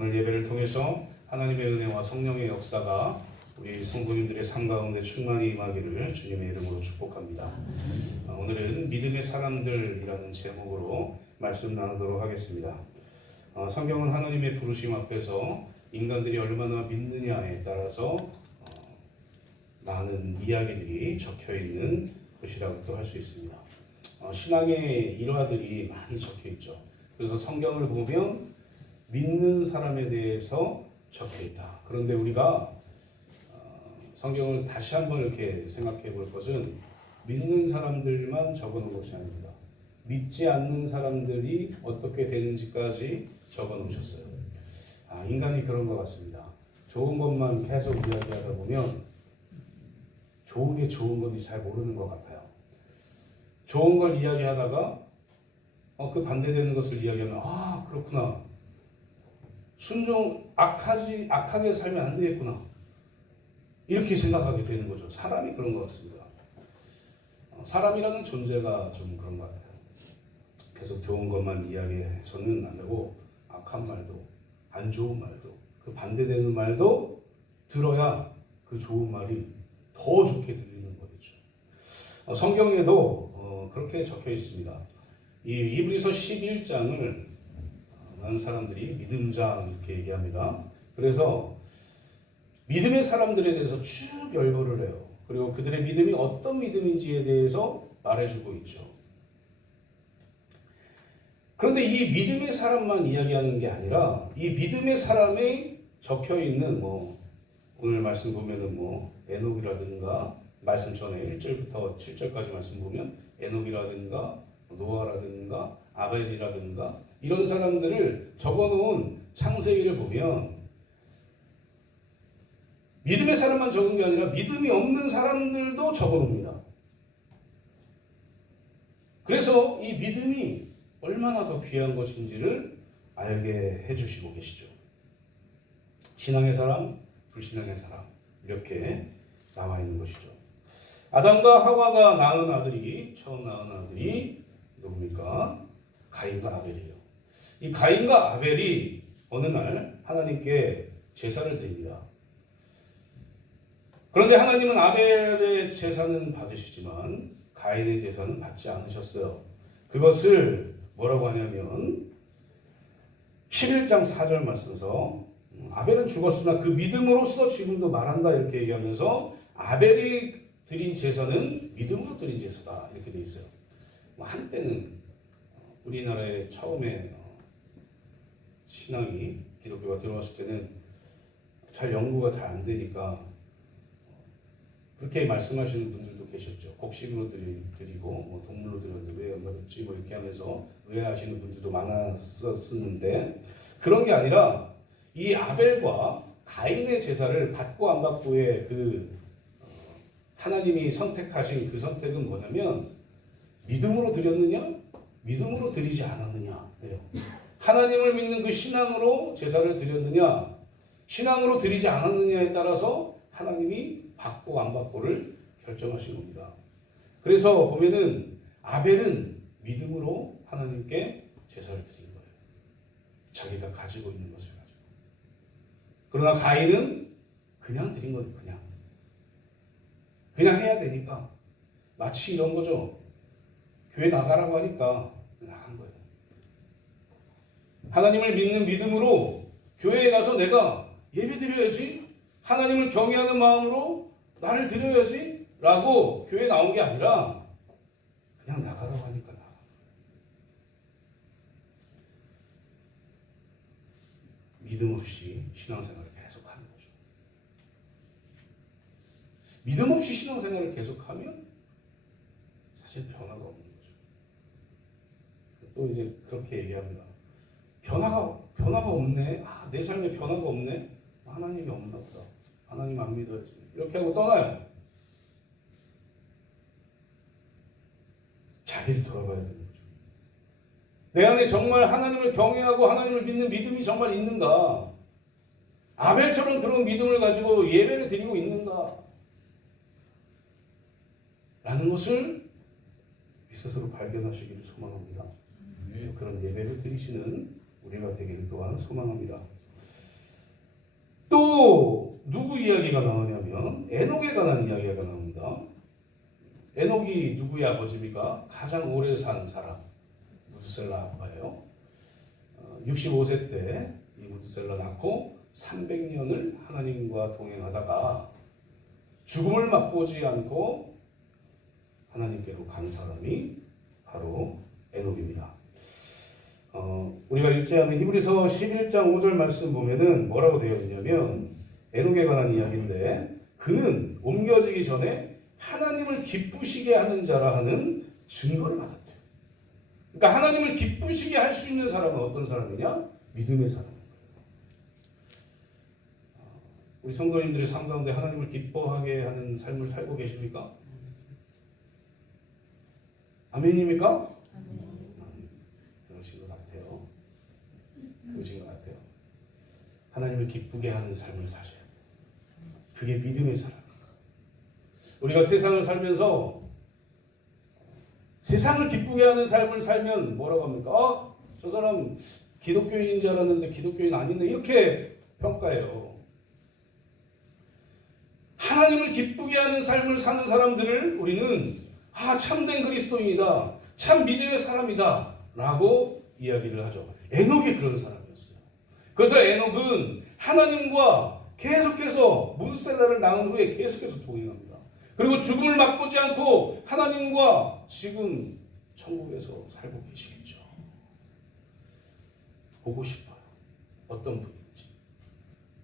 오늘 예배를 통해서 하나님의 은혜와 성령의 역사가 우리 성도님들의 삶 가운데 충만히 임하기를 주님의 이름으로 축복합니다. 오늘은 믿음의 사람들이라는 제목으로 말씀 나누도록 하겠습니다. 성경은 하나님의 부르심 앞에서 인간들이 얼마나 믿느냐에 따라서 많은 이야기들이 적혀 있는 것이라고도 할 수 있습니다. 신앙의 일화들이 많이 적혀 있죠. 그래서 성경을 보면 믿는 사람에 대해서 적혀 있다. 그런데 우리가 성경을 다시 한번 이렇게 생각해 볼 것은 믿는 사람들만 적어 놓은 것이 아닙니다. 믿지 않는 사람들이 어떻게 되는지까지 적어 놓으셨어요. 인간이 그런 것 같습니다. 좋은 것만 계속 이야기하다 보면 좋은 게 좋은 건지 잘 모르는 것 같아요. 좋은 걸 이야기하다가 그 반대되는 것을 이야기하면 그렇구나. 악하게 살면 안 되겠구나. 이렇게 생각하게 되는 거죠. 사람이 그런 것 같습니다. 사람이라는 존재가 좀 그런 것 같아요. 계속 좋은 것만 이야기해서는 안 되고 악한 말도 안 좋은 말도 그 반대되는 말도 들어야 그 좋은 말이 더 좋게 들리는 거겠죠. 성경에도 그렇게 적혀 있습니다. 이 이브리서 11장을 많은 사람들이 믿음장 이렇게 얘기합니다. 그래서 믿음의 사람들에 대해서 쭉 열거를 해요. 그리고 그들의 믿음이 어떤 믿음인지에 대해서 말해주고 있죠. 그런데 이 믿음의 사람만 이야기하는 게 아니라 이 믿음의 사람에 적혀 있는 오늘 말씀 보면은 에녹이라든가 말씀 전에 1절부터 7절까지 말씀 보면 에녹이라든가 노아라든가 아벨이라든가 이런 사람들을 적어놓은 창세기를 보면 믿음의 사람만 적은 게 아니라 믿음이 없는 사람들도 적어놓습니다. 그래서 이 믿음이 얼마나 더 귀한 것인지를 알게 해주시고 계시죠. 신앙의 사람, 불신앙의 사람 이렇게 나와 있는 것이죠. 아담과 하와가 처음 낳은 아들이 누굽니까? 가인과 아벨이에요. 이 가인과 아벨이 어느 날 하나님께 제사를 드립니다. 그런데 하나님은 아벨의 제사는 받으시지만 가인의 제사는 받지 않으셨어요. 그것을 뭐라고 하냐면 11장 4절 말씀에서 아벨은 죽었으나 그 믿음으로써 지금도 말한다 이렇게 얘기하면서 아벨이 드린 제사는 믿음으로 드린 제사다 이렇게 돼 있어요. 한때는 우리나라에 처음에 신앙이 기독교가 들어왔을 때는 잘 연구가 잘 안 되니까 그렇게 말씀하시는 분들도 계셨죠. 곡식으로 드리고 동물로 드렸는데 왜 연가 듣지 이렇게 하면서 의아하시는 분들도 많았었는데 그런 게 아니라 이 아벨과 가인의 제사를 받고 안 받고의 하나님이 선택하신 그 선택은 뭐냐면 믿음으로 드렸느냐 믿음으로 드리지 않았느냐 하나님을 믿는 그 신앙으로 제사를 드렸느냐 신앙으로 드리지 않았느냐에 따라서 하나님이 받고 안 받고를 결정하신 겁니다. 그래서 보면은 아벨은 믿음으로 하나님께 제사를 드린 거예요. 자기가 가지고 있는 것을 가지고. 그러나 가인은 그냥 드린 거예요. 그냥 해야 되니까. 마치 이런 거죠. 교회 나가라고 하니까 나간 거예요. 하나님을 믿는 믿음으로 교회에 가서 내가 예배 드려야지. 하나님을 경외하는 마음으로 나를 드려야지 라고 교회에 나온 게 아니라 그냥 나가라고 하니까 나가. 믿음 없이 신앙생활을 계속하는 거죠. 믿음 없이 신앙생활을 계속하면 사실 변화가 없는 거죠. 또 이제 그렇게 얘기합니다. 변화가 없네. 내 삶에 변화가 없네. 하나님이 없나 보다. 하나님 안 믿어야지. 이렇게 하고 떠나요. 자기를 돌아봐야 되는 거죠. 내 안에 정말 하나님을 경외하고 하나님을 믿는 믿음이 정말 있는가? 아벨처럼 그런 믿음을 가지고 예배를 드리고 있는가? 라는 것을 스스로 발견하시기를 소망합니다. 그런 예배를 드리시는 우리가 되기를 또한 소망합니다. 또 누구 이야기가 나오냐면 에녹에 관한 이야기가 나옵니다. 에녹이 누구의 아버지입니까? 가장 오래 산 사람, 무드셀라 아빠예요. 65세 때 이 무드셀라 낳고 300년을 하나님과 동행하다가 죽음을 맛보지 않고 하나님께로 간 사람이 바로 에녹입니다. 우리가 일제하는 히브리서 11장 5절 말씀 보면은 뭐라고 되어 있냐면 에녹에 관한 이야기인데 그는 옮겨지기 전에 하나님을 기쁘시게 하는 자라 하는 증거를 받았대요. 그러니까 하나님을 기쁘시게 할 수 있는 사람은 어떤 사람이냐? 믿음의 사람. 우리 성도님들의 삶 가운데 하나님을 기뻐하게 하는 삶을 살고 계십니까? 아멘입니까? 그러신 것 같아요. 그러신 것 같아요. 하나님을 기쁘게 하는 삶을 사셔야 돼요. 그게 믿음의 사람. 우리가 세상을 살면서 세상을 기쁘게 하는 삶을 살면 뭐라고 합니까? 저 사람 기독교인인 줄 알았는데 기독교인 아닌데 이렇게 평가해요. 하나님을 기쁘게 하는 삶을 사는 사람들을 우리는 참된 그리스도인이다. 참 믿음의 사람이다. 라고 이야기를 하죠. 에녹이 그런 사람이었어요. 그래서 에녹은 하나님과 계속해서 무드셀라를 낳은 후에 계속해서 동행합니다. 그리고 죽음을 맛보지 않고 하나님과 지금 천국에서 살고 계시겠죠. 보고 싶어요. 어떤 분인지.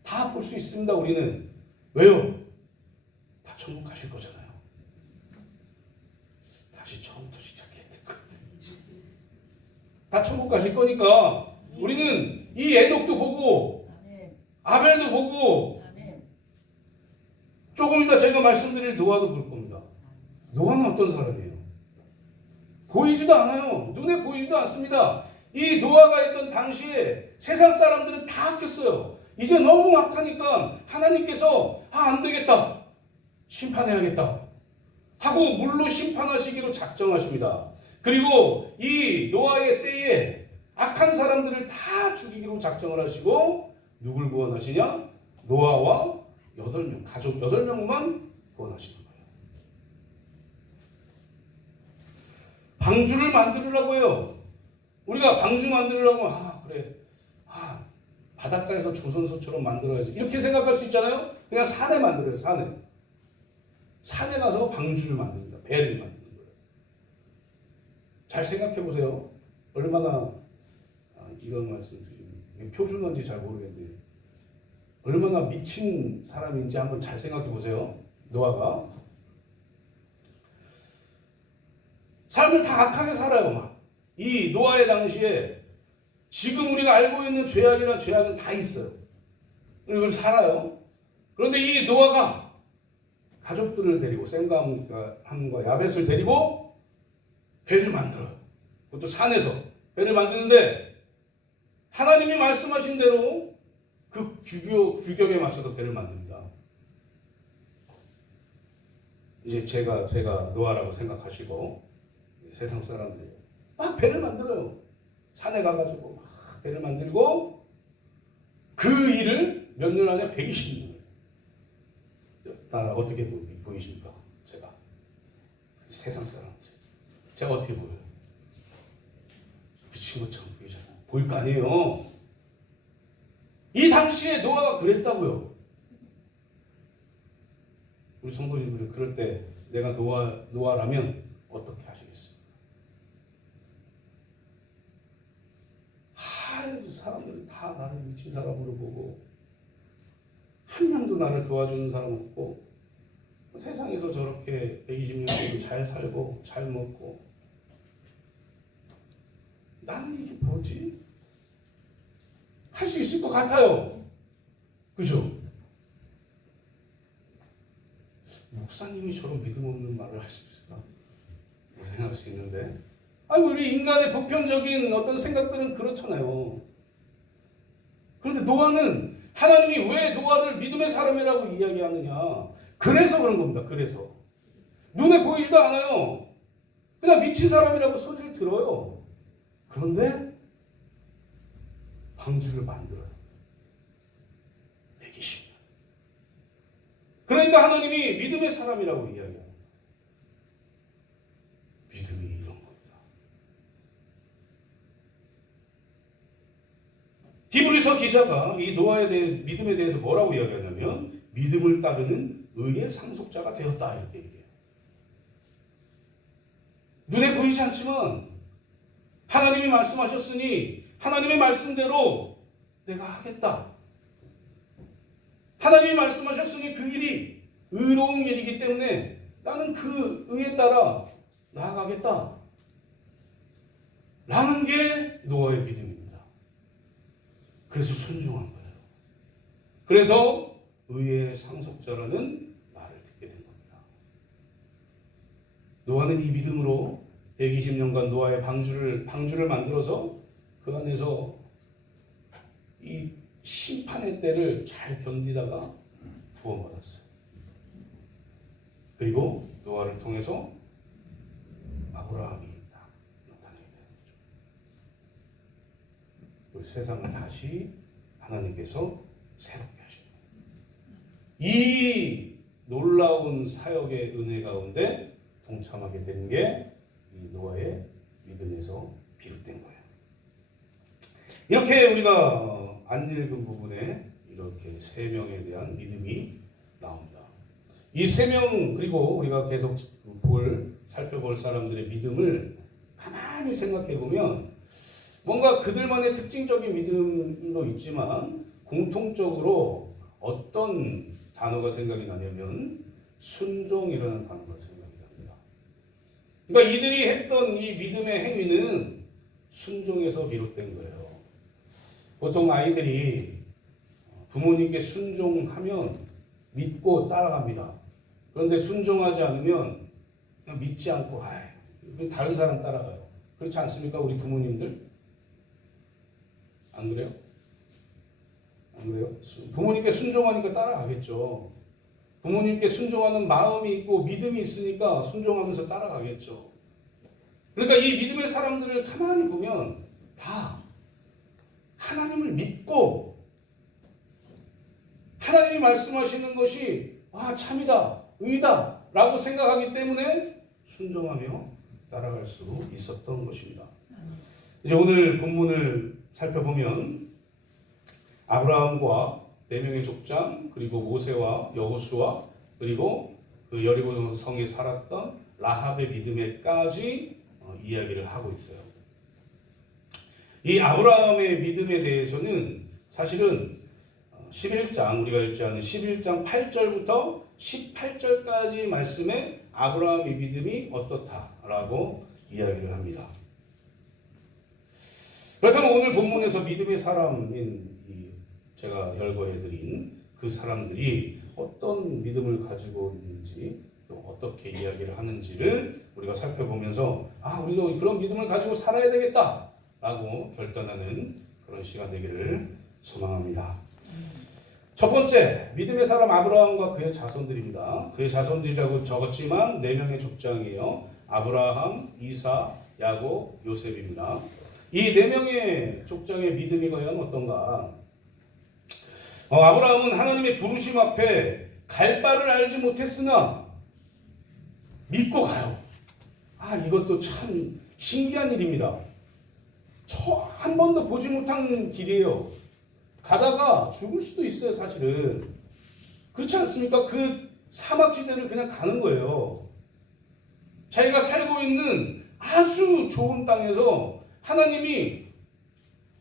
다 볼 수 있습니다. 우리는. 왜요? 다 천국 가실 거잖아요. 다시 처음부터 시작해야 될 것 같아요. 다 천국 가실 거니까 우리는 이 에녹도 보고 아벨도 보고 조금 이따 제가 말씀드릴 노아도 볼 겁니다. 노아는 어떤 사람이에요? 보이지도 않아요. 눈에 보이지도 않습니다. 이 노아가 있던 당시에 세상 사람들은 다 아꼈어요. 이제 너무 악하니까 하나님께서 안 되겠다. 심판해야겠다. 하고 물로 심판하시기로 작정하십니다. 그리고 이 노아의 때에 악한 사람들을 다 죽이기로 작정을 하시고 누굴 구원하시냐? 노아와 8명, 가족 8명만 구원하시는 거예요. 방주를 만들으라고 해요. 우리가 방주 만들으라고 그래. 바닷가에서 조선소처럼 만들어야지. 이렇게 생각할 수 있잖아요. 그냥 산에 만들어요. 산에 가서 방주를 만듭니다. 배를 만드는 거예요. 잘 생각해 보세요. 얼마나 이런 말씀 드리면 표준어인지 잘 모르겠는데 얼마나 미친 사람인지 한번 잘 생각해 보세요. 노아가 삶을 다 악하게 살아요. 이 노아의 당시에 지금 우리가 알고 있는 죄악은 다 있어요. 그리고 살아요. 그런데 이 노아가 가족들을 데리고 셈과 함과 야벳을 데리고 배를 만들어요. 그것도 산에서 배를 만드는데 하나님이 말씀하신 대로 그 규격에 맞춰서 배를 만듭니다. 이제 제가 노아라고 생각하시고 세상 사람들이 막 배를 만들어요. 산에 가가지고 막 배를 만들고 그 일을 몇 년 안에 120년. 다 어떻게 보이십니까? 제가 세상 사람들 제가 어떻게 보여요? 미친 것처럼 보이잖아요. 보일 거 아니에요. 이 당시에 노아가 그랬다고요. 우리 성도님들은 그럴 때 내가 노아라면 어떻게 하시겠어요? 사람들은 다 나를 미친 사람으로 보고 한 명도 나를 도와주는 사람 없고 세상에서 저렇게 120년 동안 잘 살고 잘 먹고 나는 이게 뭐지? 할 수 있을 것 같아요. 그죠? 목사님이 저런 믿음 없는 말을 할 수 있을까? 생각할 수 있는데 우리 인간의 보편적인 어떤 생각들은 그렇잖아요. 그런데 노아는 하나님이 왜 노아를 믿음의 사람이라고 이야기하느냐? 그래서 그런 겁니다. 그래서 눈에 보이지도 않아요. 그냥 미친 사람이라고 소리를 들어요. 그런데 방주를 만들어요. 120년. 그러니까 하나님이 믿음의 사람이라고 이야기합니다. 믿음이 이런 겁니다. 히브리서 기자가 이 노아에 대해 믿음에 대해서 뭐라고 이야기하냐면 믿음을 따르는 의의 상속자가 되었다 이렇게 얘기해요. 눈에 보이지 않지만 하나님이 말씀하셨으니 하나님의 말씀대로 내가 하겠다. 하나님이 말씀하셨으니 그 일이 의로운 일이기 때문에 나는 그 의에 따라 나아가겠다. 라는 게 노아의 믿음입니다. 그래서 순종한 거예요. 그래서 의의 상속자라는 말을 듣게 된 겁니다. 노아는 이 믿음으로 120년간 노아의 방주를 만들어서 그 안에서 이 심판의 때를 잘 견디다가 구원받았어요. 그리고 노아를 통해서 아브라함이 나타나게 되는 거죠. 우리 세상을 다시 하나님께서 새롭게 하시는 거예요. 이 놀라운 사역의 은혜 가운데 동참하게 된 게 이 노아의 믿음에서 비롯된 거예요. 이렇게 우리가 안 읽은 부분에 이렇게 세 명에 대한 믿음이 나옵니다. 이 세 명 그리고 우리가 계속 살펴볼 사람들의 믿음을 가만히 생각해 보면 뭔가 그들만의 특징적인 믿음도 있지만 공통적으로 어떤 단어가 생각이 나냐면 순종이라는 단어가 생각이 납니다. 그러니까 이들이 했던 이 믿음의 행위는 순종에서 비롯된 거예요. 보통 아이들이 부모님께 순종하면 믿고 따라갑니다. 그런데 순종하지 않으면 그냥 믿지 않고 다른 사람 따라가요. 그렇지 않습니까? 우리 부모님들? 안 그래요? 안 그래요? 부모님께 순종하니까 따라가겠죠. 부모님께 순종하는 마음이 있고 믿음이 있으니까 순종하면서 따라가겠죠. 그러니까 이 믿음의 사람들을 가만히 보면 다 하나님을 믿고 하나님이 말씀하시는 것이 참이다, 의다 라고 생각하기 때문에 순종하며 따라갈 수 있었던 것입니다. 이제 오늘 본문을 살펴보면 아브라함과 4명의 족장 그리고 모세와 여호수아 그리고 그 여리고 성에 살았던 라합의 믿음에까지 이야기를 하고 있어요. 이 아브라함의 믿음에 대해서는 사실은 11장 우리가 읽지 않은 11장 8절부터 18절까지 말씀에 아브라함의 믿음이 어떻다라고 이야기를 합니다. 그렇다면 오늘 본문에서 믿음의 사람인 제가 열거해드린 그 사람들이 어떤 믿음을 가지고 있는지 또 어떻게 이야기를 하는지를 우리가 살펴보면서 우리도 그런 믿음을 가지고 살아야 되겠다 라고 결단하는 그런 시간 되기를 소망합니다. 첫 번째 믿음의 사람 아브라함과 그의 자손들입니다. 그의 자손들이라고 적었지만 4명의 족장이에요. 아브라함, 이사, 야곱, 요셉입니다. 이 4명의 족장의 믿음이 과연 어떤가? 아브라함은 하나님의 부르심 앞에 갈 바를 알지 못했으나 믿고 가요. 이것도 참 신기한 일입니다. 한 번도 보지 못한 길이에요. 가다가 죽을 수도 있어요, 사실은. 그렇지 않습니까? 그 사막지대를 그냥 가는 거예요. 자기가 살고 있는 아주 좋은 땅에서 하나님이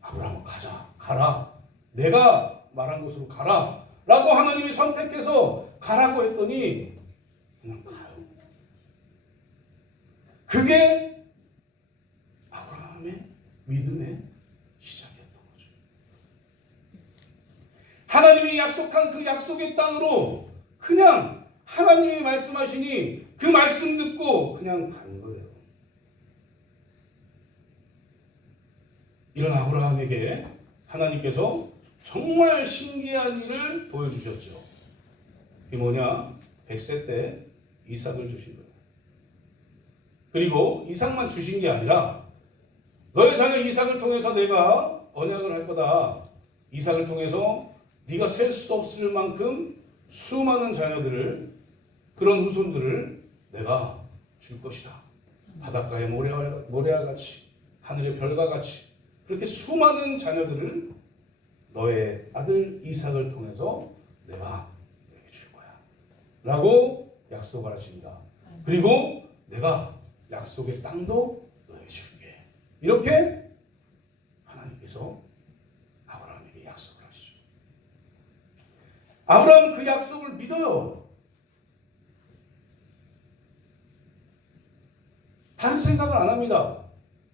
아브라함 가라. 내가 말한 곳으로 가라 라고 하나님이 선택해서 가라고 했더니 그냥 가요. 그게 아브라함의 믿음의 시작이었던 거죠. 하나님이 약속한 그 약속의 땅으로 그냥 하나님이 말씀하시니 그 말씀 듣고 그냥 간 거예요. 이런 아브라함에게 하나님께서 정말 신기한 일을 보여주셨죠. 이게 뭐냐? 100세 때 이삭을 주신 거예요. 그리고 이삭만 주신 게 아니라 너의 자녀 이삭을 통해서 내가 언약을 할 거다. 이삭을 통해서 네가 셀 수 없을 만큼 수많은 자녀들을, 그런 후손들을 내가 줄 것이다. 바닷가의 모래와 같이, 하늘의 별과 같이, 그렇게 수많은 자녀들을 너의 아들 이삭을 통해서 내가 너에게 줄 거야 라고 약속을 하십니다. 그리고 내가 약속의 땅도 너에게 줄게. 이렇게 하나님께서 아브라함에게 약속을 하시죠. 아브라함은 그 약속을 믿어요. 다른 생각을 안 합니다.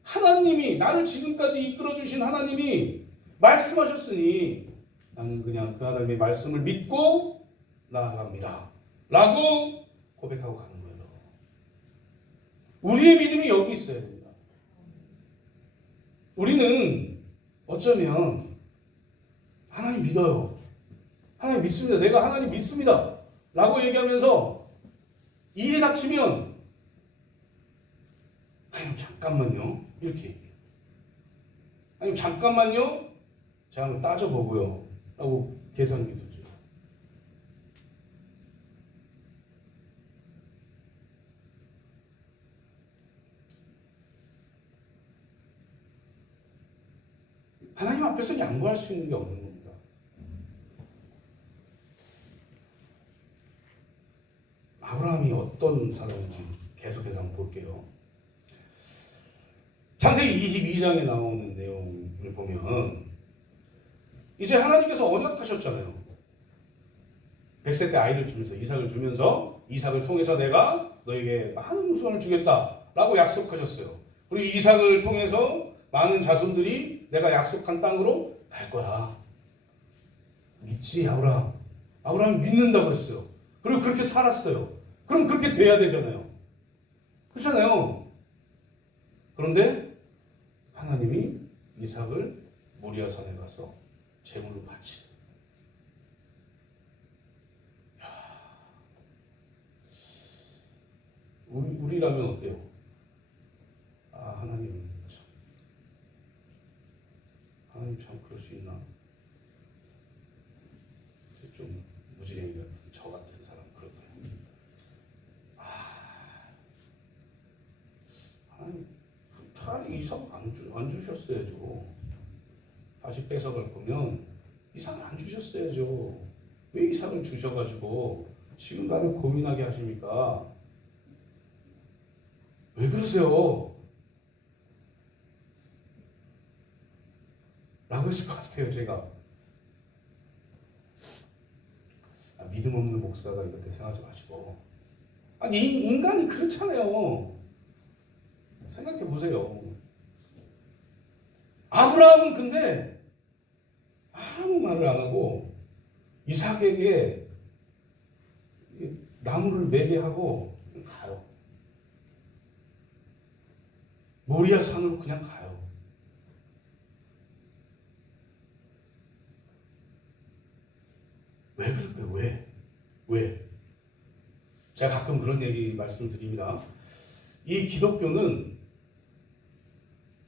하나님이, 나를 지금까지 이끌어주신 하나님이 말씀하셨으니 나는 그냥 그 하나님의 말씀을 믿고 나아갑니다 라고 고백하고 가는 거예요. 우리의 믿음이 여기 있어야 됩니다. 우리는 어쩌면 하나님 믿어요, 하나님 믿습니다, 내가 하나님 믿습니다 라고 얘기하면서 일이 닥치면 하나님 잠깐만요 이렇게 얘기해요. 하나님 잠깐만요, 제가 한번 따져보고요 라고 계산기 두죠. 하나님 앞에서 양보할 수 있는 게 없는 겁니다. 아브라함이 어떤 사람인지 계속해서 한번 볼게요. 창세기 22장에 나오는 내용을 보면 이제 하나님께서 언약하셨잖아요. 100세 때 아이를 주면서, 이삭을 주면서, 이삭을 통해서 내가 너에게 많은 후손을 주겠다라고 약속하셨어요. 그리고 이삭을 통해서 많은 자손들이 내가 약속한 땅으로 갈 거야. 믿지 아브라함. 아브라함이 믿는다고 했어요. 그리고 그렇게 살았어요. 그럼 그렇게 돼야 되잖아요. 그렇잖아요. 그런데 하나님이 이삭을 모리아 산에 가서 제물로 바치는. 우리라면 어때요? 아, 하나님 참 그럴 수 있나? 좀 무지랭이 같은, 저 같은 사람 그럴까요? 하나님 차라리 이삭 안 주셨어야죠. 다시 뺏어갈 거면 이삭을 안 주셨어야죠. 왜 이삭을 주셔가지고 지금 나를 고민하게 하십니까? 왜 그러세요? 라고 했을 것 같아요, 제가. 믿음 없는 목사가 이렇게 생각하지 마시고. 아니, 인간이 그렇잖아요. 생각해 보세요. 아브라함은 근데 아무 말을 안 하고 이삭에게 나무를 매게 하고 가요. 모리아 산으로 그냥 가요. 왜 그럴까요? 왜? 제가 가끔 그런 얘기 말씀을 드립니다. 이 기독교는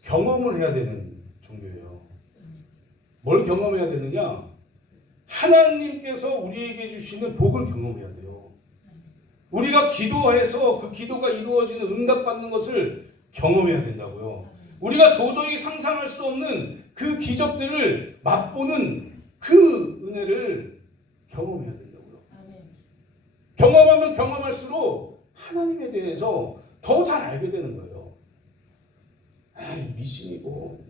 경험을 해야 되는 종교예요. 뭘 경험해야 되느냐? 하나님께서 우리에게 주시는 복을 경험해야 돼요. 우리가 기도해서 그 기도가 이루어지는 응답받는 것을 경험해야 된다고요. 우리가 도저히 상상할 수 없는 그 기적들을 맛보는 그 은혜를 경험해야 된다고요. 경험하면 경험할수록 하나님에 대해서 더 잘 알게 되는 거예요. 미신이고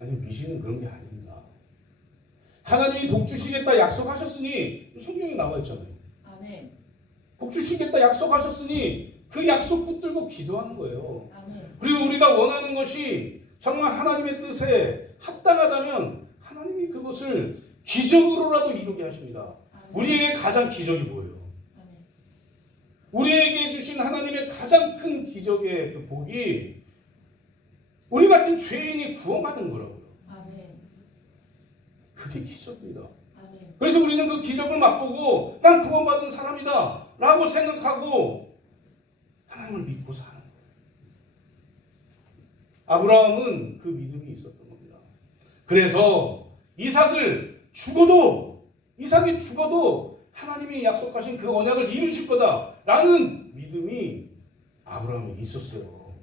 아니, 미신은 그런 게 아닙니다. 하나님이 복 주시겠다 약속하셨으니 성경에 나와 있잖아요. 아멘. 복 주시겠다 약속하셨으니 그 약속 붙들고 기도하는 거예요. 아멘. 그리고 우리가 원하는 것이 정말 하나님의 뜻에 합당하다면 하나님이 그것을 기적으로라도 이루게 하십니다. 아멘. 우리에게 가장 기적이 뭐예요? 아멘. 우리에게 주신 하나님의 가장 큰 기적의 그 복이 우리 같은 죄인이 구원받은 거라고요. 아멘. 그게 기적입니다. 아멘. 그래서 우리는 그 기적을 맛보고 난 구원받은 사람이다 라고 생각하고 하나님을 믿고 사는 거예요. 아브라함은 그 믿음이 있었던 겁니다. 그래서 이삭이 죽어도 하나님이 약속하신 그 언약을 이루실 거다라는 믿음이 아브라함에 있었어요.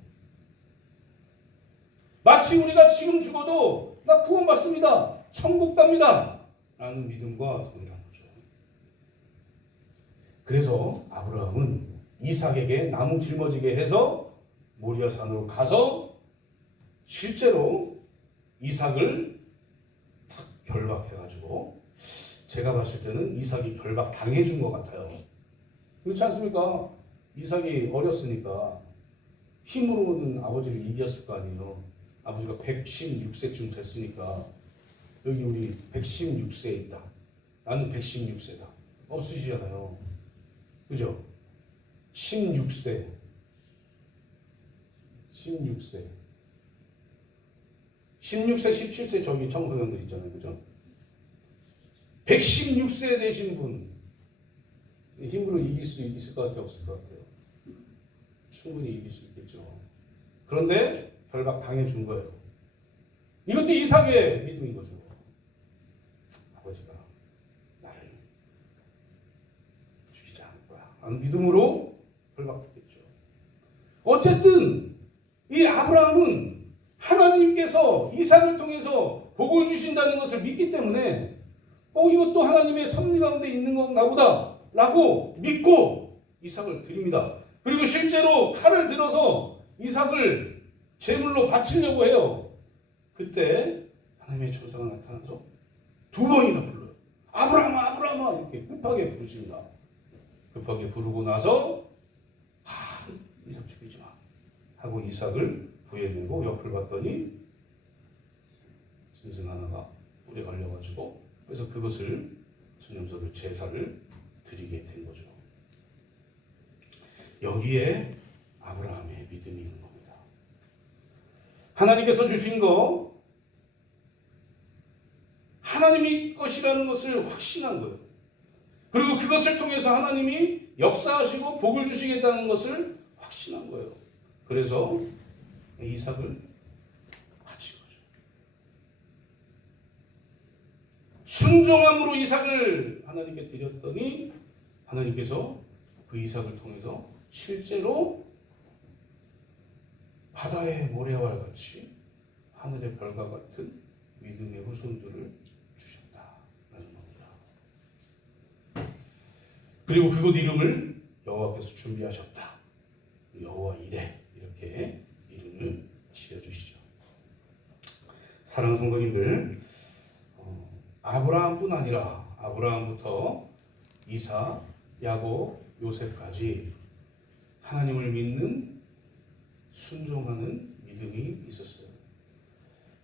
마치 우리가 지금 죽어도 나 구원받습니다. 천국 갑니다. 라는 믿음과 동일한 거죠. 그래서 아브라함은 이삭에게 나무 짊어지게 해서 모리아 산으로 가서 실제로 이삭을 탁 결박해가지고, 제가 봤을 때는 이삭이 결박 당해준 것 같아요. 그렇지 않습니까? 이삭이 어렸으니까 힘으로는 아버지를 이겼을 거 아니에요. 아버지가 116세쯤 됐으니까 여기 우리 116세 있다. 나는 116세다. 없으시잖아요. 그죠? 16세. 16세, 17세 저기 청소년들 있잖아요. 그죠? 116세 되신 분 힘으로 이길 수 있을 것 같아요? 없을 것 같아요? 충분히 이길 수 있겠죠. 그런데 결박 당해준 거예요. 이것도 이삭의 믿음인 거죠. 아버지가 나를 죽이지 않을 거야 라는 믿음으로 결박했겠죠. 어쨌든 이 아브라함은 하나님께서 이삭을 통해서 복을 주신다는 것을 믿기 때문에 이것도 하나님의 섭리 가운데 있는 건가 보다 라고 믿고 이삭을 드립니다. 그리고 실제로 칼을 들어서 이삭을 제물로 바치려고 해요. 그때 하나님의 천사가 나타나서 두 번이나 불러요. 아브라함아 아브라함아 이렇게 급하게 부르십니다. 급하게 부르고 나서 이삭 죽이지 마 하고 이삭을 구해내고 옆을 봤더니 짐승 하나가 뿔에 걸려가지고, 그래서 그것을 전염소를 제사를 드리게 된 거죠. 여기에 아브라함의 믿음이 있는 겁니다. 하나님께서 주신 거 하나님이 것이라는 것을 확신한 거예요. 그리고 그것을 통해서 하나님이 역사하시고 복을 주시겠다는 것을 확신한 거예요. 그래서 이삭을 바친 거죠. 순종함으로 이삭을 하나님께 드렸더니 하나님께서 그 이삭을 통해서 실제로 바다의 모래와 같이 하늘의 별과 같은 믿음의 후손들을 주셨다라는 겁니다. 그리고 그곳 이름을 여호와께서 준비하셨다. 여호와 이레 이렇게 이름을 지어주시죠. 사랑하는 성도님들, 아브라함뿐 아니라 아브라함부터 이삭, 야곱, 요셉까지 하나님을 믿는 순종하는 믿음이 있었어요.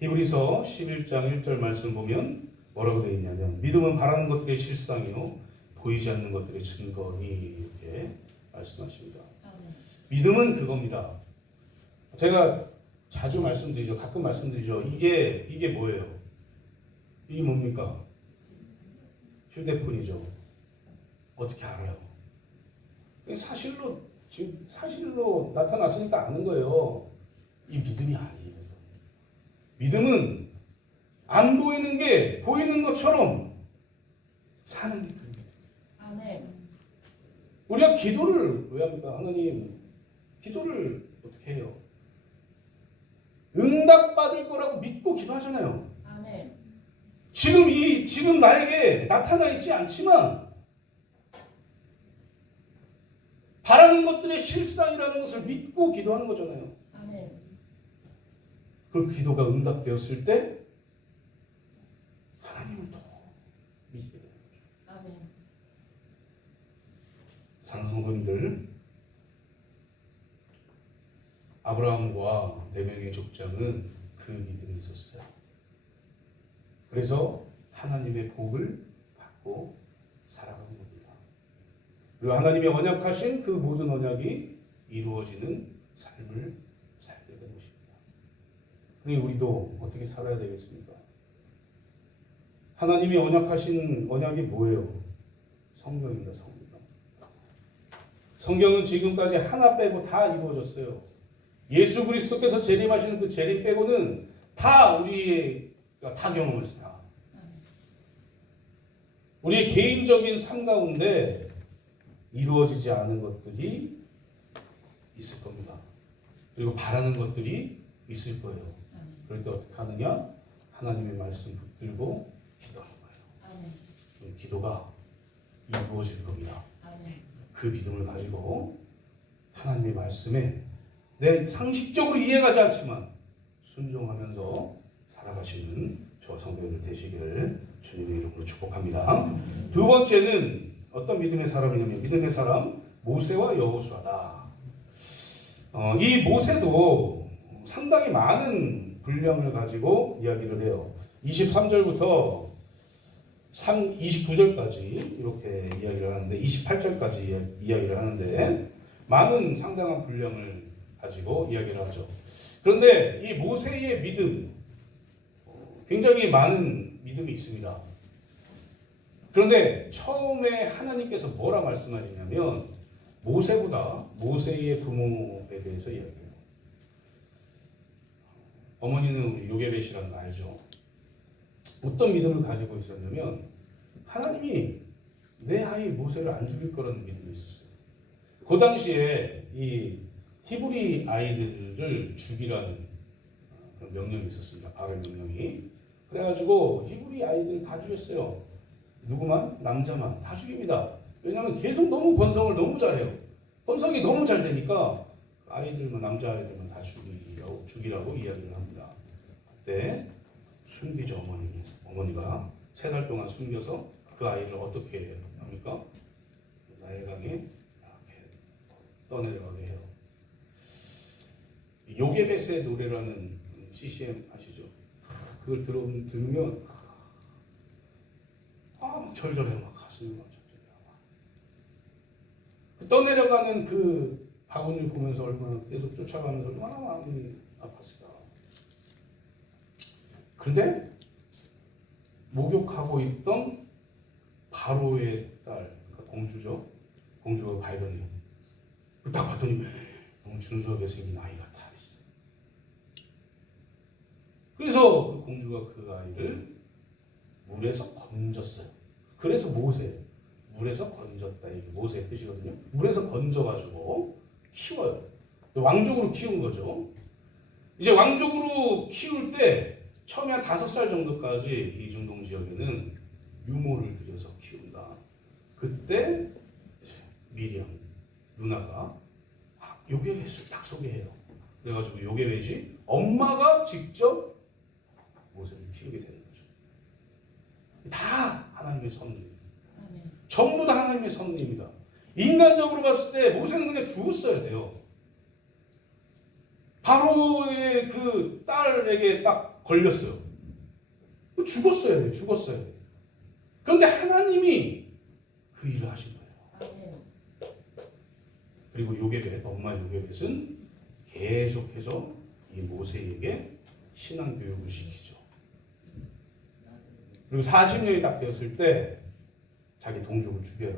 히브리서 11장 1절 말씀 보면 뭐라고 되어 있냐면 믿음은 바라는 것들의 실상이요 보이지 않는 것들의 증거니 이렇게 말씀하십니다. 믿음은 그겁니다. 제가 자주 말씀드리죠. 가끔 말씀드리죠. 이게 뭐예요? 이게 뭡니까? 휴대폰이죠. 어떻게 알아요? 사실로 나타났으니까 아는 거예요. 이 믿음이 아니에요. 믿음은 안 보이는 게 보이는 것처럼 사는 게 그 믿음. 아멘. 우리가 기도를 왜 합니까? 하나님, 기도를 어떻게 해요? 응답받을 거라고 믿고 기도하잖아요. 아멘. 지금 나에게 나타나 있지 않지만 바라는 것들의 실상이라는 것을 믿고 기도하는 거잖아요. 아멘. 그 기도가 응답되었을 때 하나님을 더 믿게 되는 거죠. 아멘. 사랑하는 성도님들, 아브라함과 4명의 족장은 그 믿음이 있었어요. 그래서 하나님의 복을 받고 살아가는 겁니다. 그리고 하나님의 언약하신 그 모든 언약이 이루어지는 삶을 살게 된 것입니다. 그런데 우리도 어떻게 살아야 되겠습니까? 하나님이 언약하신 언약이 뭐예요? 성경입니다. 성경은 지금까지 하나 빼고 다 이루어졌어요. 예수 그리스도께서 재림하시는 그 재림 빼고는 다 우리가 다 경험했어요. 우리의 개인적인 삶 가운데 이루어지지 않은 것들이 있을 겁니다. 그리고 바라는 것들이 있을 거예요. 그럴 때 어떻게 하느냐? 하나님의 말씀 붙들고 기도하는 거예요. 그럼 기도가 이루어질 겁니다. 그 믿음을 가지고 하나님의 말씀에 내 상식적으로 이해가지 않지만 순종하면서 살아가시는 저 성도들 되시기를 주님의 이름으로 축복합니다. 두 번째는 어떤 믿음의 사람이냐면 믿음의 사람 모세와 여호수아다. 이 모세도 상당히 많은 분량을 가지고 이야기를 해요. 23절부터 29절까지 이렇게 이야기를 하는데 28절까지 이야기를 하는데 많은 상당한 분량을 가지고 이야기를 하죠. 그런데 이 모세의 믿음 굉장히 많은 믿음이 있습니다. 그런데 처음에 하나님께서 뭐라 말씀하시냐면 모세보다 모세의 부모에 대해서 이야기해요. 어머니는 우리 요게벳이라는 거 알죠? 어떤 믿음을 가지고 있었냐면 하나님이 내 아이 모세를 안 죽일 거라는 믿음이 있었어요. 그 당시에 이 히브리 아이들을 죽이라는 그런 명령이 있었습니다. 바벨 명령이. 그래가지고 히브리 아이들 다 죽였어요. 누구만? 남자만 다 죽입니다. 왜냐하면 계속 너무 번성을 너무 잘해요. 번성이 너무 잘 되니까 아이들만 남자 아이들만 다 죽이라고 이야기를 합니다. 그때 숨기죠. 어머니가 3달 동안 숨겨서 그 아이를 어떻게 합니까? 나일강에 이렇게 떠내려가게 해요. 요게벳의 노래라는 CCM 아시죠? 그걸 들으면 막 절절해요. 막 가슴이 막 절절해요. 그 떠내려가는 그 바구니를 보면서 얼마나 계속 쫓아가면서 얼마나 마음이 아팠을까. 그런데 목욕하고 있던 바로의 딸, 그러니까 공주죠. 공주가 발견해요. 딱 봤더니 너무 준수하게 생긴 아이가 다 있어. 그래서 그 공주가 그 아이를 물에서 건졌어요. 그래서 모세, 물에서 건졌다. 이게 모세의 뜻이거든요. 물에서 건져가지고 키워요. 왕족으로 키운 거죠. 이제 왕족으로 키울 때 처음에 한 5살 정도까지 이 중동 지역에는 유모를 들여서 키운다. 그때 이제 미리암 누나가 요게벳을 딱 소개해요. 그래가지고 요게벳이 엄마가 직접 모세를 키우게 되는 거죠. 다 하나님의 섭리. 전부 다 하나님의 섭리입니다. 인간적으로 봤을 때 모세는 그냥 죽었어야 돼요. 바로의 그 딸에게 딱 걸렸어요. 죽었어야 돼요. 죽었어야 돼요. 그런데 하나님이 그 일을 하신 거예요. 그리고 요게벳, 엄마 요게벳은 계속해서 이 모세에게 신앙 교육을 시키죠. 그리고 40년이 딱 되었을 때 자기 동족을 죽여요.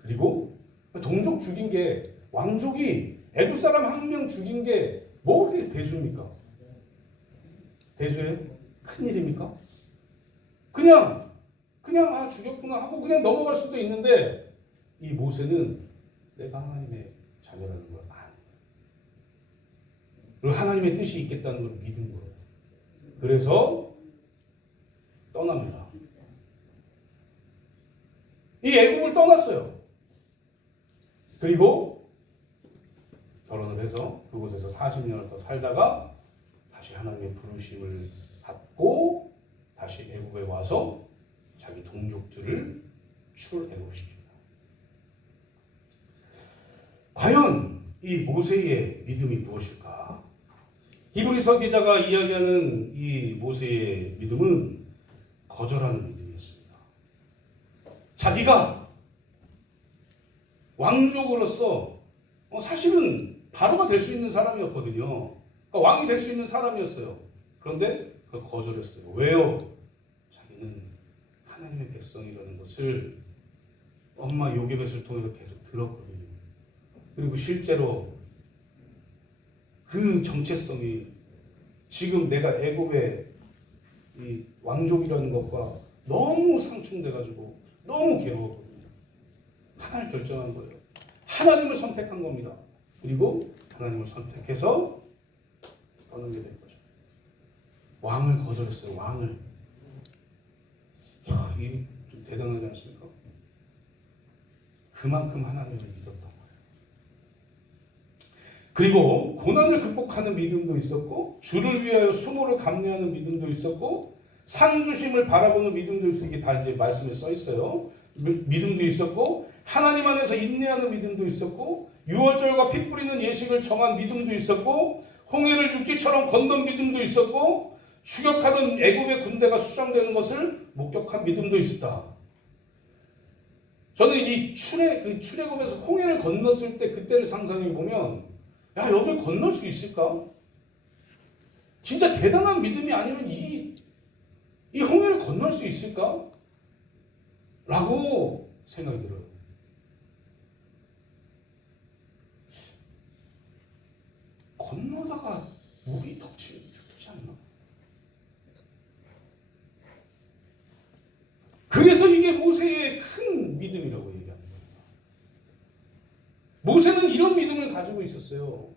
그리고 동족 죽인 게 왕족이 애굽 사람 1명 죽인 게 뭐 그렇게 대수입니까? 대수예요? 큰일입니까? 그냥 죽였구나 하고 그냥 넘어갈 수도 있는데 이 모세는 내가 하나님의 자녀라는 걸 아는 거예요. 그리고 하나님의 뜻이 있겠다는 걸 믿은 거예요. 그래서 떠납니다. 이 애굽을 떠났어요. 그리고 결혼을 해서 그곳에서 40년을 더 살다가 다시 하나님의 부르심을 받고 다시 애굽에 와서 자기 동족들을 출애굽시킵니다. 과연 이 모세의 믿음이 무엇일까? 히브리서 기자가 이야기하는 이 모세의 믿음은 거절하는 믿음이었습니다. 자기가 왕족으로서 사실은 바로가 될 수 있는 사람이었거든요. 그러니까 왕이 될 수 있는 사람이었어요. 그런데 그걸 거절했어요. 왜요? 자기는 하나님의 백성이라는 것을 엄마 요게벳을 통해서 계속 들었거든요. 그리고 실제로 그 정체성이 지금 내가 애굽의 이 왕족이라는 것과 너무 상충돼가지고 너무 괴로웠거든요. 하나를 결정한 거예요. 하나님을 선택한 겁니다. 그리고 하나님을 선택해서 떠나게 된 거죠. 왕을 거절했어요. 왕을. 이게 좀 대단하지 않습니까? 그만큼 하나님을 믿었던 거예요. 그리고 고난을 극복하는 믿음도 있었고, 주를 위하여 수모를 감내하는 믿음도 있었고, 상 주심을 바라보는 믿음도 있었고, 이게 다 이제 말씀에 써 있어요. 믿음도 있었고, 하나님 안에서 인내하는 믿음도 있었고, 유월절과 피 뿌리는 예식을 정한 믿음도 있었고, 홍해를 육지처럼 건넌 믿음도 있었고, 추격하던 애굽의 군대가 수장되는 것을 목격한 믿음도 있었다. 저는 이 출애굽에서 홍해를 건넜을 때 그때를 상상해 보면, 야, 여길 건널 수 있을까? 진짜 대단한 믿음이 아니면 이 홍해를 건널 수 있을까? 라고 생각이 들어요. 건너다가 물이 덮치면 죽지 않나? 그래서 이게 모세의 큰 믿음이라고 얘기합니다. 모세는 이런 믿음을 가지고 있었어요.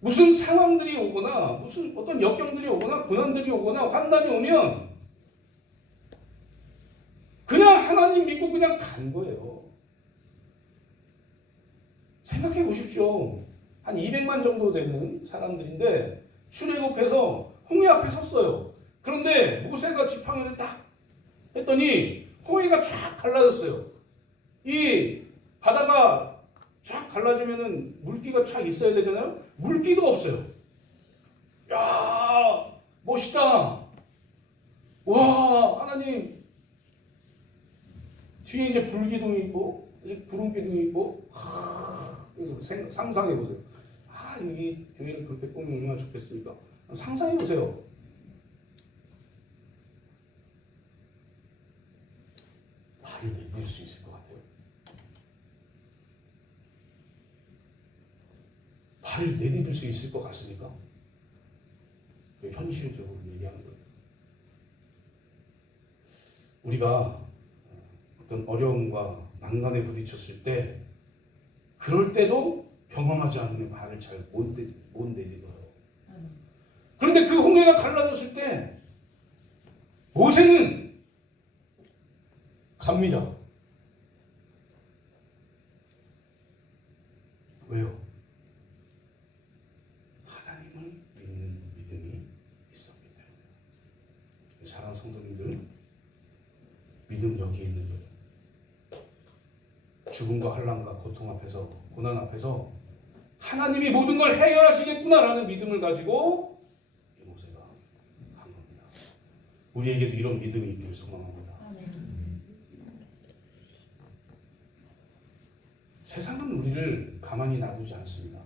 무슨 상황들이 오거나 무슨 어떤 역경들이 오거나 고난들이 오거나 환난이 오면 그냥 하나님 믿고 그냥 간 거예요. 생각해 보십시오. 한 200만 정도 되는 사람들인데 출애굽해서 홍해 앞에 섰어요. 그런데 모세가 지팡이를 딱 했더니 홍해가 쫙 갈라졌어요. 이 바다가 쫙 갈라지면은 물기가 쫙 있어야 되잖아요. 물기도 없어요. 야, 멋있다. 와, 하나님. 뒤에 이제 불기둥이 있고, 이제 구름기둥이 있고, 상상해 보세요. 여기 교회를 그렇게 꾸미면 얼마나 좋겠습니까? 상상해 보세요. 발을 내딜 수 있을 것 같아요. 발을 내디딜 수 있을 것 같습니까? 현실적으로 얘기하는 거예요. 우리가 어떤 어려움과 난간에 부딪혔을 때 그럴 때도 경험하지 않으면 발을 잘 못 내디뎌요. 그런데 그 홍해가 갈라졌을 때 모세는 갑니다. 왜요? 하나님을 믿는 믿음이 있었기 때문에. 사랑하는 성도님들, 믿음 여기에 있는 거예요. 죽음과 환난과 고통 앞에서, 고난 앞에서 하나님이 모든 걸 해결하시겠구나라는 믿음을 가지고 이 모세가 간 겁니다. 우리에게도 이런 믿음이 있기를 소망합니다. 세상은 우리를 가만히 놔두지 않습니다.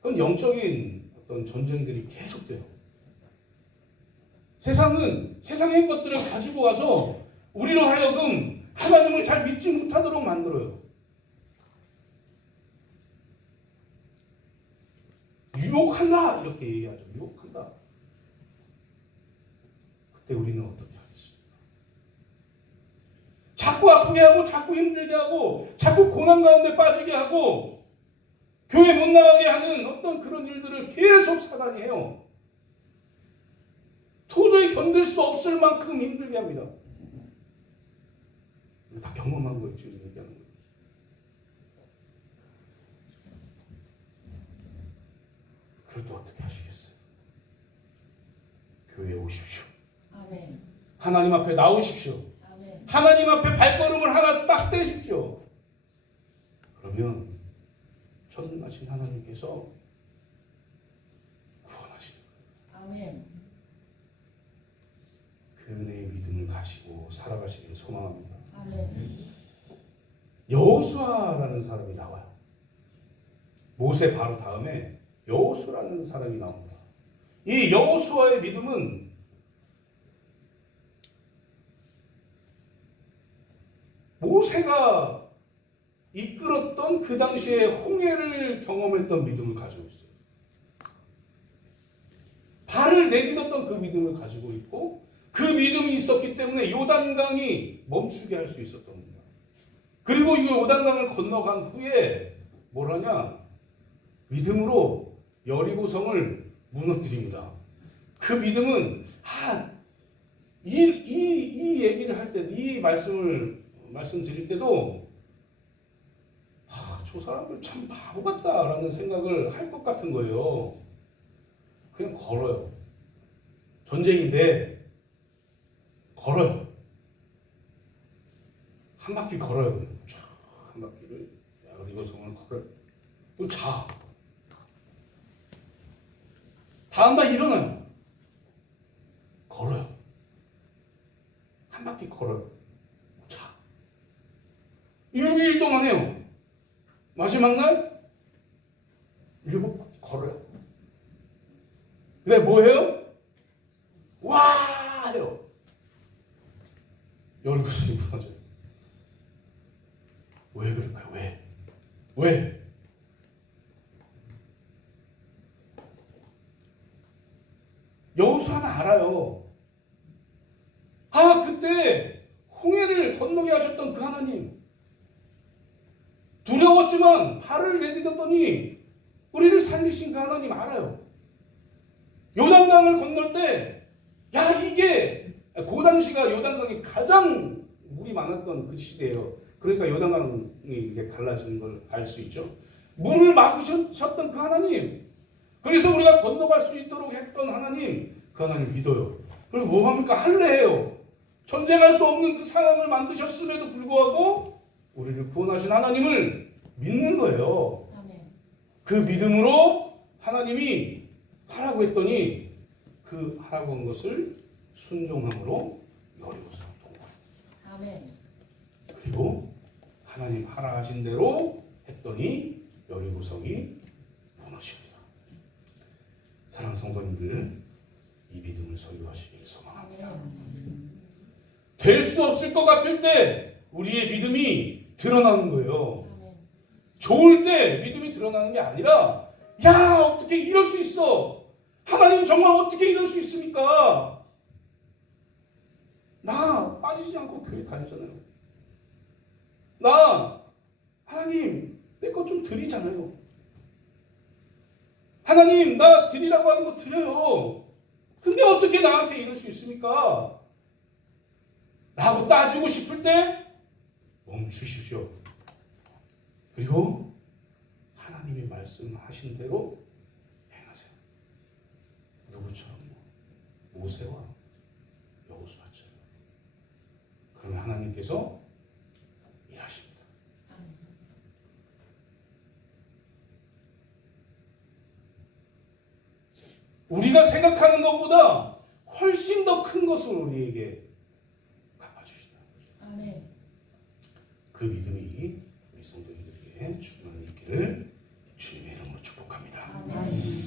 그건 영적인 어떤 전쟁들이 계속돼요. 세상은 세상의 것들을 가지고 와서 우리로 하여금 하나님을 잘 믿지 못하도록 만들어요. 유혹한다 이렇게 얘기하죠. 유혹한다. 그때 우리는 어떻게 하겠습니까? 자꾸 아프게 하고 자꾸 힘들게 하고 자꾸 고난 가운데 빠지게 하고 교회 못 나가게 하는 어떤 그런 일들을 계속 사단이 해요. 도저히 견딜 수 없을 만큼 힘들게 합니다. 이거 다 경험한 거예요. 지금 얘기하는 거예요. 그럴 때 어떻게 하시겠어요? 교회에 오십시오. 아멘. 하나님 앞에 나오십시오. 아멘. 하나님 앞에 발걸음을 하나 딱 떼십시오. 그러면 전능하신 하나님께서 구원하시는 거예요. 아멘. 그 은혜의 믿음을 가지고 살아가시기를 소망합니다. 아멘. 여호수아라는 사람이 나와요. 모세 바로 다음에 여호수아라는 사람이 나옵니다. 이 여호수아의 믿음은 모세가 이끌었던 그 당시에 홍해를 경험했던 믿음을 가지고 있어요. 발을 팔을 내딛었던 그 믿음을 가지고 있고 그 믿음이 있었기 때문에 요단강이 멈추게 할 수 있었던 겁니다. 그리고 이 요단강을 건너간 후에 뭘 하냐? 믿음으로 여리고성을 무너뜨립니다. 그 믿음은 이 얘기를 할 때, 이 말씀드릴 때도 저 사람들 참 바보 같다라는 생각을 할 것 같은 거예요. 그냥 걸어요. 전쟁인데 걸어요. 한 바퀴 걸어요. 쫙 한 바퀴를 여리고성을 걸어요. 또 자. 다음날 일어나요. 걸어요. 한 바퀴 걸어요. 자. 6일 동안 해요. 마지막 날 7바퀴 걸어요. 근데 뭐 해요? 와! 해요. 여리고성이 무너져요. 왜 그럴까요? 왜? 여호수아는 알아요. 그때 홍해를 건너게 하셨던 그 하나님. 두려웠지만 발을 내딛었더니 우리를 살리신 그 하나님 알아요. 요단강을 건널 때, 이게 그 당시가 요단강이 가장 물이 많았던 그 시대예요. 그러니까 요단강이 이게 갈라지는 걸 알 수 있죠. 물을 막으셨던 그 하나님, 그래서 우리가 건너갈 수 있도록 했던 하나님, 그 하나님 믿어요. 그리고 뭐 합니까? 할례해요. 전쟁할 수 없는 그 상황을 만드셨음에도 불구하고 우리를 구원하신 하나님을 믿는 거예요. 그 믿음으로 하나님이 하라고 했더니 그 하라고 한 것을 순종함으로 여리고성을 통과합니다. 그리고 하나님 하라 하신 대로 했더니 여리고성이 무너집니다. 사랑하는 성도님들, 이 믿음을 소유하시길 소망합니다. 될 수 없을 것 같을 때 우리의 믿음이 드러나는 거예요. 좋을 때 믿음이 드러나는 게 아니라 어떻게 이럴 수 있어? 하나님 정말 어떻게 이럴 수 있습니까? 나 빠지지 않고 교회 다니잖아요. 나 하나님 내 것 좀 드리잖아요. 하나님 나 드리라고 하는 거 드려요. 근데 어떻게 나한테 이럴 수 있습니까? 라고 따지고 싶을 때 멈추십시오. 그리고 하나님이 말씀하신 대로 행하세요. 누구처럼? 모세와 여호수아처럼. 그러면 하나님께서 일하십니다. 우리가 생각하는 것보다 훨씬 더 큰 것을 우리에게 갚아주신다는 거죠. 그 믿음이 우리 성도님들에게 충만히 있기를 주님의 이름으로 축복합니다.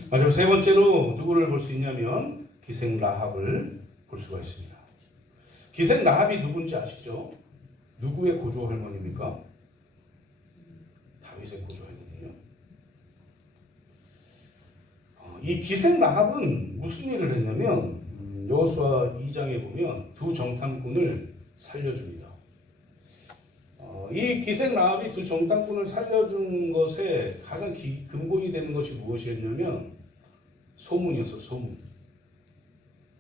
마지막 세 번째로 누구를 볼 수 있냐면 기생 라합을 볼 수가 있습니다. 기생 라합이 누군지 아시죠? 누구의 고조 할머니입니까? 다윗의 고조 할머니예요. 이 기생 라합은 무슨 일을 했냐면 여호수아 2장에 보면 두 정탐꾼을 살려줍니다. 이 기생 라합이 두 정탐꾼을 살려준 것에 가장 근본이 되는 것이 무엇이었냐면 소문이었어. 소문.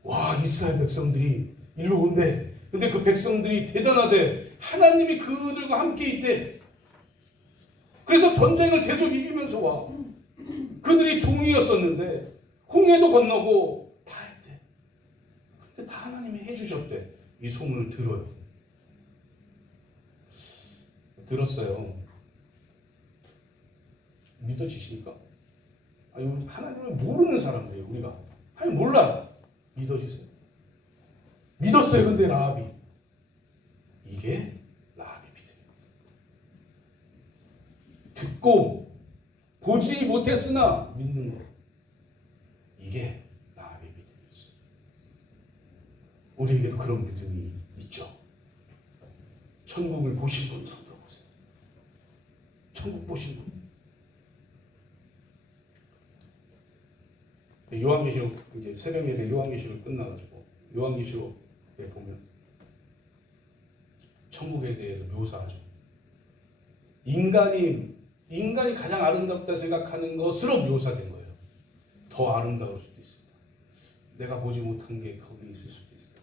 와, 이스라엘 백성들이 일로 온대. 근데 그 백성들이 대단하대. 하나님이 그들과 함께 있대. 그래서 전쟁을 계속 이기면서 와. 그들이 종이었었는데 홍해도 건너고 다 했대. 근데 다 하나님이 해주셨대. 이 소문을 들어요. 들었어요. 믿어지십니까? 아니, 하나님을 모르는 사람들이에요. 우리가 하나님 몰라. 믿어지세요. 믿었어요. 근데 라합이, 이게 라합의 믿음입니다. 듣고 보지 못했으나 믿는 것, 이게 라합의 믿음이었어요. 우리에게도 그런 믿음이 있죠. 천국을 보신 분 손 들어보세요. 천국 보신 분. 요한계시록 이제 새벽 예배 요한계시록 끝나가지고 요한계시록에 보면 천국에 대해서 묘사하죠. 인간이 가장 아름답다 생각하는 것으로 묘사된 거예요. 더 아름다울 수도 있습니다. 내가 보지 못한 게 거기 있을 수도 있어요.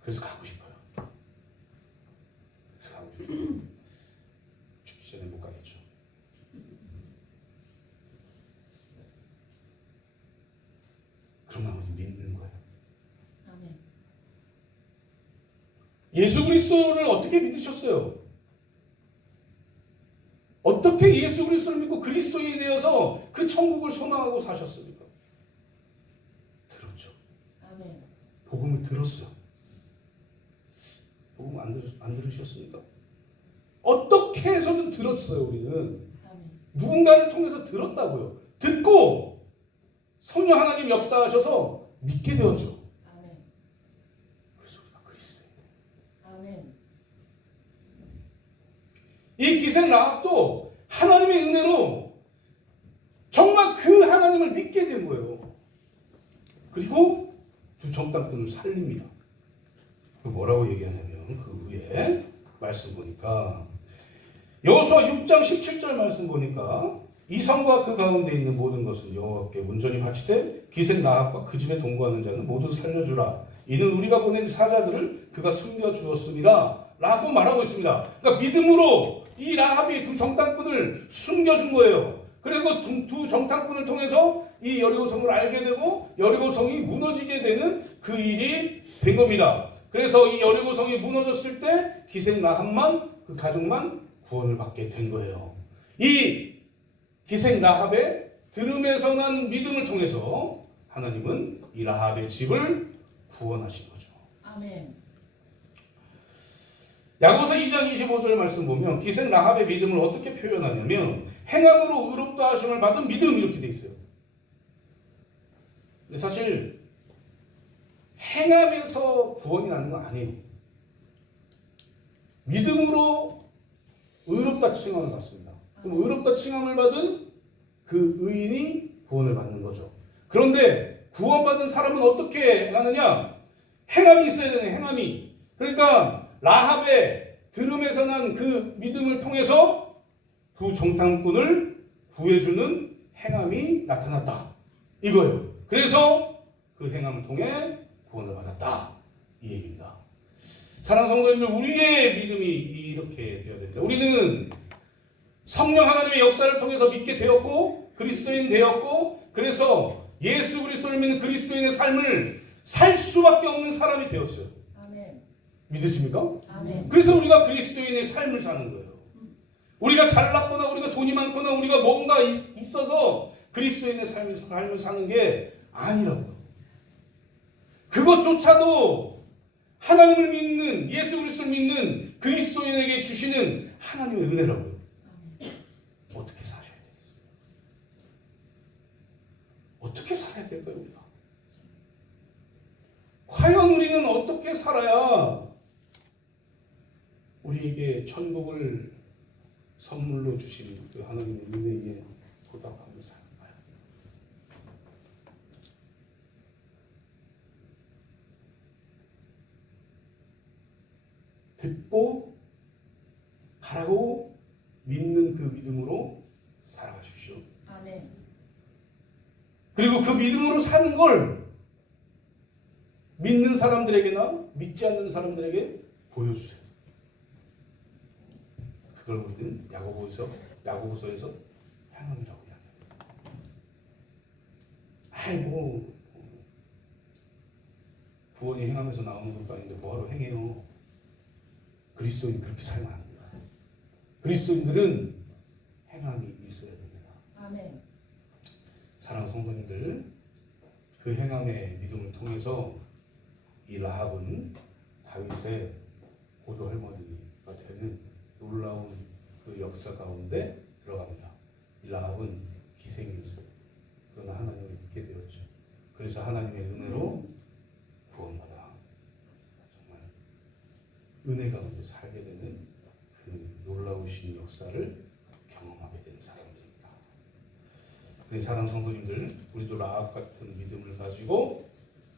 그래서 가고 싶어요. 죽기 전에 못 가겠죠. 그러면 우리 믿는 거예요. 아멘. 예수 그리스도를 어떻게 믿으셨어요? 어떻게 예수 그리스도를 믿고 그리스도인이 되어서 그 천국을 소망하고 사셨습니까? 들었죠. 아멘. 복음을 들었어요. 복음 안 들으셨습니까? 어떻게 해서든 들었어요. 우리는 아멘. 누군가를 통해서 들었다고요. 듣고 성령 하나님 역사하셔서 믿게 되었죠. 아멘. 그래서 우리가 그리스도인이에요. 아멘. 이 기생 라합도 하나님의 은혜로 정말 그 하나님을 믿게 된 거예요. 그리고 두 정탐꾼을 살립니다. 뭐라고 얘기하냐면 그 위에 말씀 보니까 여호수아 6장 17절 말씀 보니까 이 성과 그 가운데 있는 모든 것은 여호와께 온전히 바치되 기생 라합과 그 집에 동거하는 자는 모두 살려주라. 이는 우리가 보낸 사자들을 그가 숨겨주었음이라 라고 말하고 있습니다. 그러니까 믿음으로 이 라합이 두 정탐꾼을 숨겨준 거예요. 그리고 두 정탐꾼을 통해서 이 여리고성을 알게 되고 여리고성이 무너지게 되는 그 일이 된 겁니다. 그래서 이 여리고성이 무너졌을 때 기생 라합만 그 가족만 구원을 받게 된 거예요. 이 기생 라합의 들음에서 난 믿음을 통해서 하나님은 이 라합의 집을 구원하신 거죠. 아멘. 야고보서 2장 25절 말씀 보면 기생 라합의 믿음을 어떻게 표현하냐면 행함으로 의롭다 하심을 받은 믿음 이렇게 돼 있어요. 근데 사실 행함에서 구원이 나는 건 아니에요. 믿음으로 의롭다 칭함을 받습니다. 그럼 의롭다 칭함을 받은 그 의인이 구원을 받는 거죠. 그런데 구원받은 사람은 어떻게 하느냐? 행함이 있어야 되는 행함이. 그러니까 라합의 들음에서 난 그 믿음을 통해서 두 정탐꾼을 구해주는 행함이 나타났다. 이거예요. 그래서 그 행함을 통해 구원을 받았다. 이 얘기입니다. 사랑하는 성도님들, 우리의 믿음이 이렇게 되어야 됩니다. 우리는 성령 하나님의 역사를 통해서 믿게 되었고 그리스도인 되었고 그래서 예수 그리스도를 믿는 그리스도인의 삶을 살 수밖에 없는 사람이 되었어요. 아멘. 믿으십니까? 아멘. 그래서 우리가 그리스도인의 삶을 사는 거예요. 우리가 잘났거나 우리가 돈이 많거나 우리가 뭔가 있어서 그리스도인의 삶을 사는 게 아니라고요. 그것조차도 하나님을 믿는 예수 그리스도를 믿는 그리스도인에게 주시는 하나님의 은혜라고요. 어떻게 사셔야 되겠습니까? 어떻게 살아야 될까요, 우리가? 과연 우리는 어떻게 살아야 우리에게 천국을 선물로 주신 그 하나님의 은혜에 보답하며 살까요? 듣고 가라고 믿는 그 믿음으로 살아가십시오. 아멘. 그리고 그 믿음으로 사는 걸 믿는 사람들에게나 믿지 않는 사람들에게 보여주세요. 그걸 우리는 야고보서에서 행함이라고 이야기합니다. 구원이 행함에서 나오는 것도 아닌데 뭐하러 행해요? 그리스도인 그렇게 살면 안 돼요. 그리스도인들은 행함이 있어야 됩니다. 아멘. 사랑하는 성도님들, 그 행함의 믿음을 통해서 이 라합은 다윗의 고조 할머니가 되는 놀라운 그 역사 가운데 들어갑니다. 이 라합은 기생이었어요. 그러나 하나님을 믿게 되었죠. 그래서 하나님의 은혜로 구원받아 정말 은혜 가운데 살게 되는 그 놀라우신 역사를 경험합니다. 우리 사랑 성도님들, 우리도 라합 같은 믿음을 가지고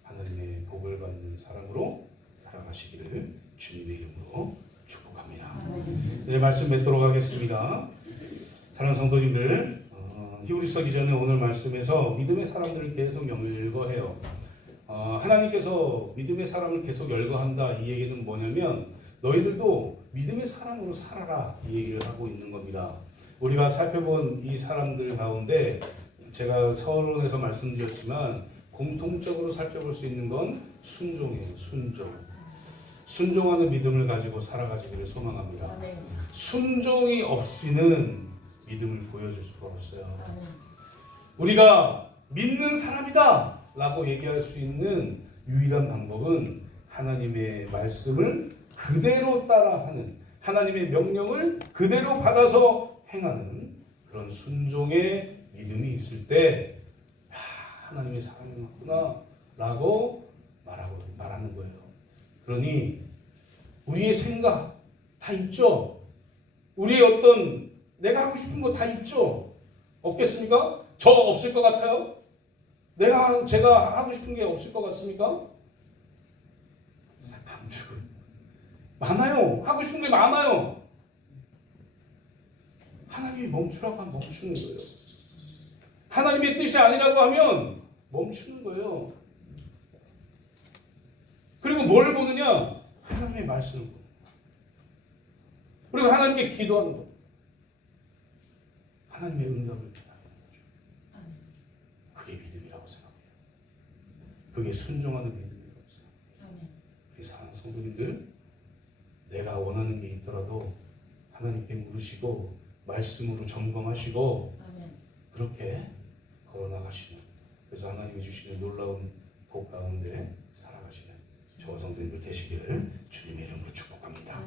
하나님의 복을 받는 사람으로 살아가시기를 주님의 이름으로 축복합니다. 이제 말씀 맺도록 하겠습니다. 사랑 성도님들, 히브리서 기자는 오늘 말씀에서 믿음의 사람들을 계속 열거해요. 하나님께서 믿음의 사람을 계속 열거한다. 이 얘기는 뭐냐면 너희들도 믿음의 사람으로 살아라. 이 얘기를 하고 있는 겁니다. 우리가 살펴본 이 사람들 가운데 제가 서론에서 말씀드렸지만 공통적으로 살펴볼 수 있는 건 순종이에요. 순종하는 믿음을 가지고 살아가시기를 소망합니다. 아멘. 순종이 없이는 믿음을 보여줄 수가 없어요. 아멘. 우리가 믿는 사람이다 라고 얘기할 수 있는 유일한 방법은 하나님의 말씀을 그대로 따라하는, 하나님의 명령을 그대로 받아서 행하는 그런 순종의 믿음이 있을 때 하나님의 사랑이구나 라고 말하는 거예요. 그러니 우리의 생각 다 있죠. 우리의 어떤 내가 하고 싶은 거 다 있죠. 없겠습니까? 저 없을 것 같아요? 제가 하고 싶은 게 없을 것 같습니까? 감추고 많아요. 하고 싶은 게 많아요. 하나님이 멈추라고 하면 멈추는 거예요. 하나님의 뜻이 아니라고 하면 멈추는 거예요. 그리고 뭘 보느냐? 하나님의 말씀을 보는 거예요. 그리고 하나님께 기도하는 거예요. 하나님의 응답을 기다리는 거죠. 그게 믿음이라고 생각해요. 그게 순종하는 믿음이라고 생각해요. 우리 사랑하는 성도님들, 내가 원하는 게 있더라도 하나님께 물으시고 말씀으로 점검하시고 그렇게 걸어나가시는, 그래서 하나님이 주시는 놀라운 복 가운데 살아가시는 저와 성도님들 되시기를 주님의 이름으로 축복합니다.